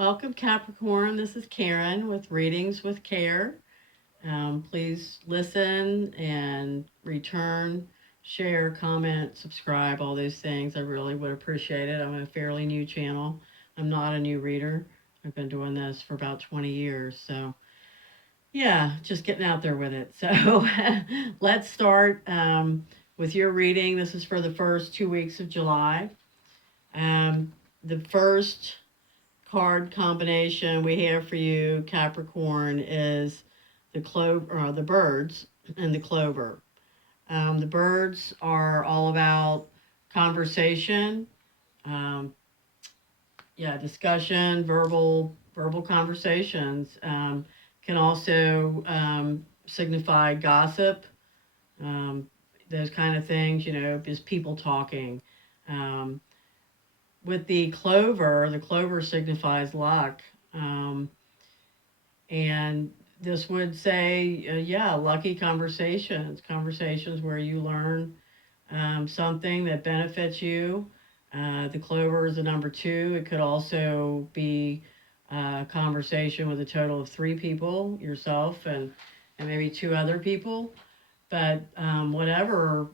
Welcome, Capricorn. This is Karen with Readings with Care. Please listen and return, share, comment, subscribe, all those things. I really would appreciate it. I'm a fairly new channel. I'm not a new reader. I've been doing this for about 20 years. So, yeah, just getting out there with it. So, let's start with your reading. This is for the first 2 weeks of July. The first card combination we have for you, Capricorn, is the clover, the birds, and the clover. The birds are all about conversation, um, yeah, discussion, verbal conversations. Can also signify gossip, um, those kind of things. Just people talking. Um, with the clover signifies luck. Um, and this would say, yeah, lucky conversations where you learn something that benefits you. The clover is a number two. It could also be a conversation with a total of three people, yourself and maybe two other people. But whatever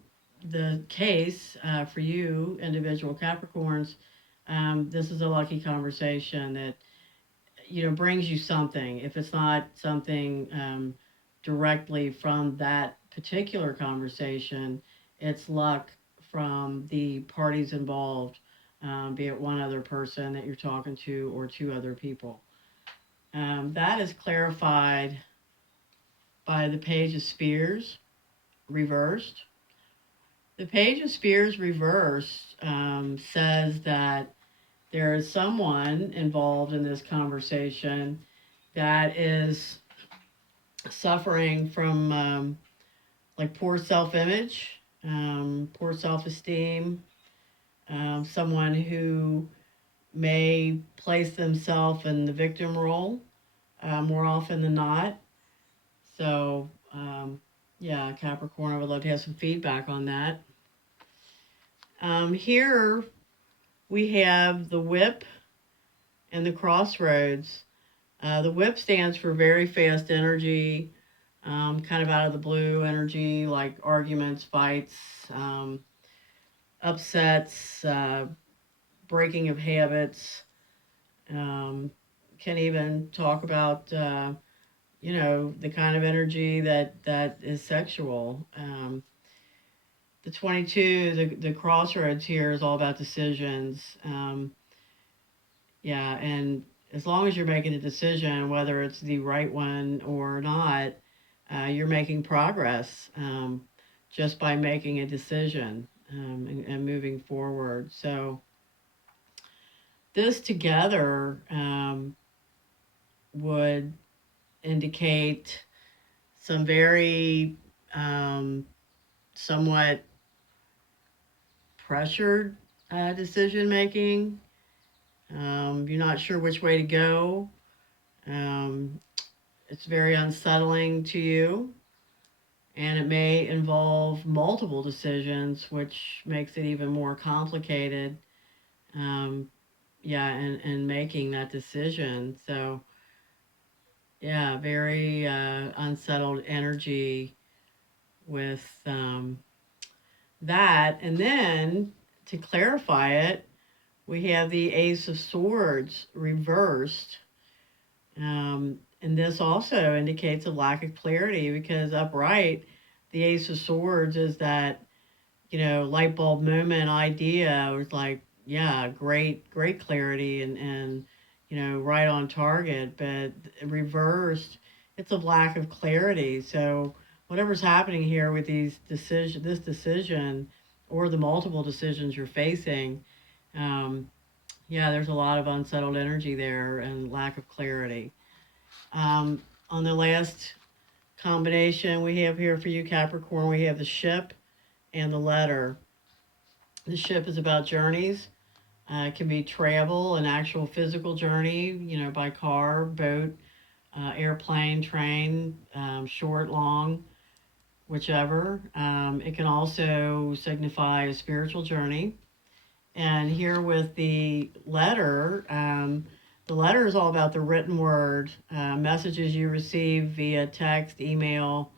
the case for you, individual Capricorns, this is a lucky conversation that brings you something. If it's not something directly from that particular conversation, it's luck from the parties involved, be it one other person that you're talking to or two other people. That is clarified by the Page of Spears reversed. The Page of Spears reversed says that there is someone involved in this conversation that is suffering from like poor self image, poor self esteem, someone who may place themselves in the victim role more often than not. So, yeah, Capricorn, I would love to have some feedback on that. Here we have the whip and the crossroads. The whip stands for very fast energy, kind of out of the blue energy, like arguments, fights, um, upsets, breaking of habits. Um, can even talk about, the kind of energy that is sexual. The 22, the crossroads here is all about decisions. Yeah, and as long as you're making a decision, whether it's the right one or not, you're making progress just by making a decision and moving forward. So, this together would indicate some very um, somewhat pressured decision making. You're not sure which way to go. Um, it's very unsettling to you, and it may involve multiple decisions, which makes it even more complicated. Um, yeah, and making that decision. So, yeah, very unsettled energy with that. And then to clarify it, we have the Ace of Swords reversed. And this also indicates a lack of clarity because upright, the Ace of Swords is that, light bulb moment idea. It was like, yeah, great clarity and right on target. But reversed, it's a lack of clarity. So whatever's happening here with this decision, or the multiple decisions you're facing, um, yeah, there's a lot of unsettled energy there and lack of clarity. Um, on the last combination we have here for you, Capricorn, we have the ship and the letter. The ship is about journeys. It can be travel, an actual physical journey, by car, boat, airplane, train, short, long, whichever. It can also signify a spiritual journey. And here with the letter is all about the written word, messages you receive via text, email,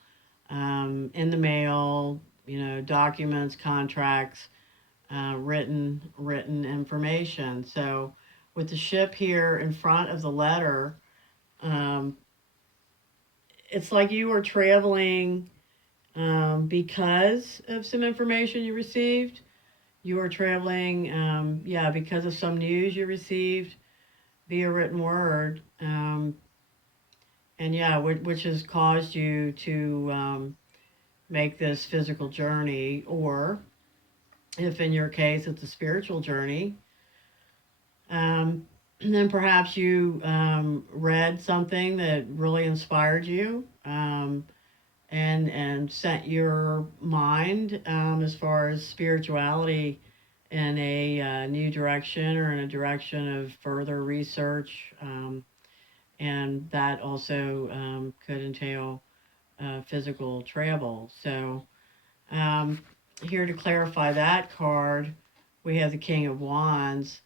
in the mail, documents, contracts, written information. So with the ship here in front of the letter, um, it's like you were traveling because of some information you received. You were traveling, because of some news you received via written word, and which has caused you to make this physical journey, or if in your case it's a spiritual journey, and then perhaps you read something that really inspired you, and set your mind, as far as spirituality, in a new direction, or in a direction of further research, and that also could entail physical travel. So, um, here to clarify that card, we have the King of Wands.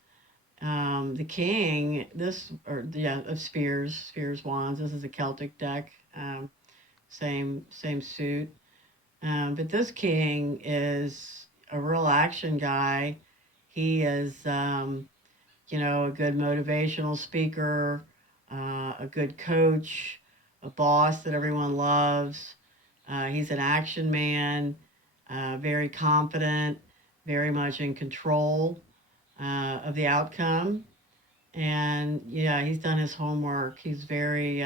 The King, of Spears, Wands. This is a Celtic deck. Same suit. But this King is a real action guy. He is, a good motivational speaker, a good coach, a boss that everyone loves. He's an action man, very confident, very much in control of the outcome. And yeah, he's done his homework. He's very,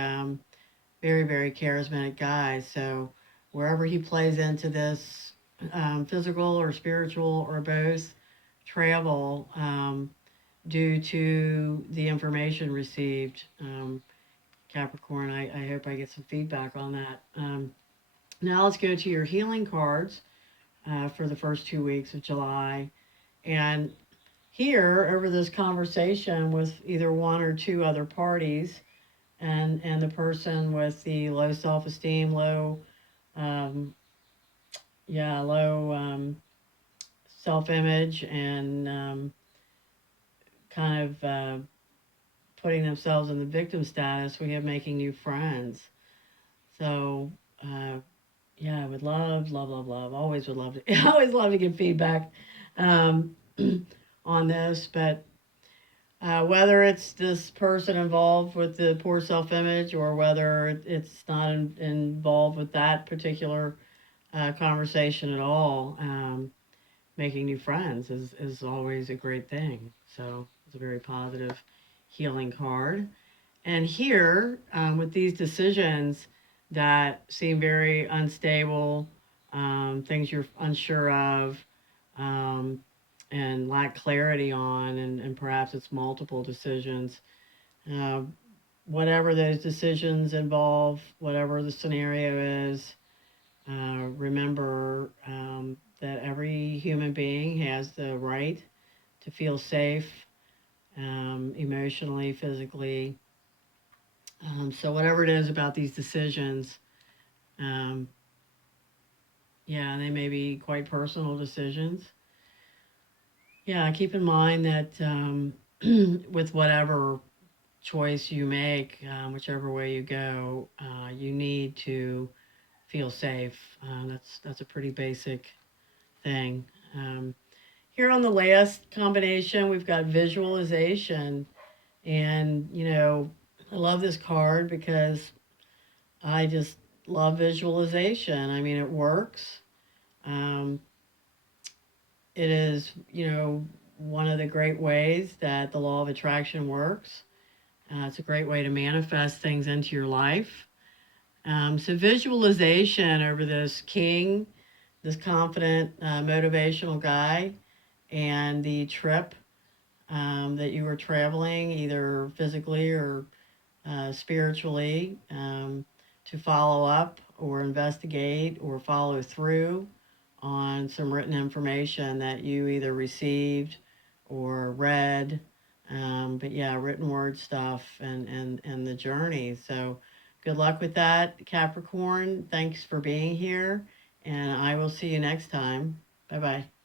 very charismatic guy. So wherever he plays into this, physical or spiritual or both, travel, due to the information received. Capricorn, I hope I get some feedback on that. Now let's go to your healing cards for the first 2 weeks of July. And here, over this conversation with either one or two other parties, and the person with the low self-esteem, um, low self-image, and kind of putting themselves in the victim status, we have making new friends. So, I would love, always would love to, always love to get feedback um, on this. But whether it's this person involved with the poor self image, or whether it's not involved with that particular conversation at all, making new friends is always a great thing. So it's a very positive healing card. And here, with these decisions that seem very unstable, things you're unsure of, um, and lack clarity on, and perhaps it's multiple decisions. Uh, Whatever those decisions involve, whatever the scenario is, remember that every human being has the right to feel safe, emotionally, physically. So whatever it is about these decisions, um, they may be quite personal decisions. Yeah, keep in mind that with whatever choice you make, whichever way you go, you need to feel safe. That's a pretty basic thing. Um, Here on the last combination, we've got visualization, and I love this card because I just love visualization. I mean, it works. Um, it is, one of the great ways that the law of attraction works. It's a great way to manifest things into your life. So, visualization over this king, this confident, motivational guy, and the trip that you were traveling, either physically or spiritually, to follow up or investigate or follow through on some written information that you either received or read. But yeah, written word stuff, and the journey. So good luck with that, Capricorn. Thanks for being here, and I will see you next time. Bye bye.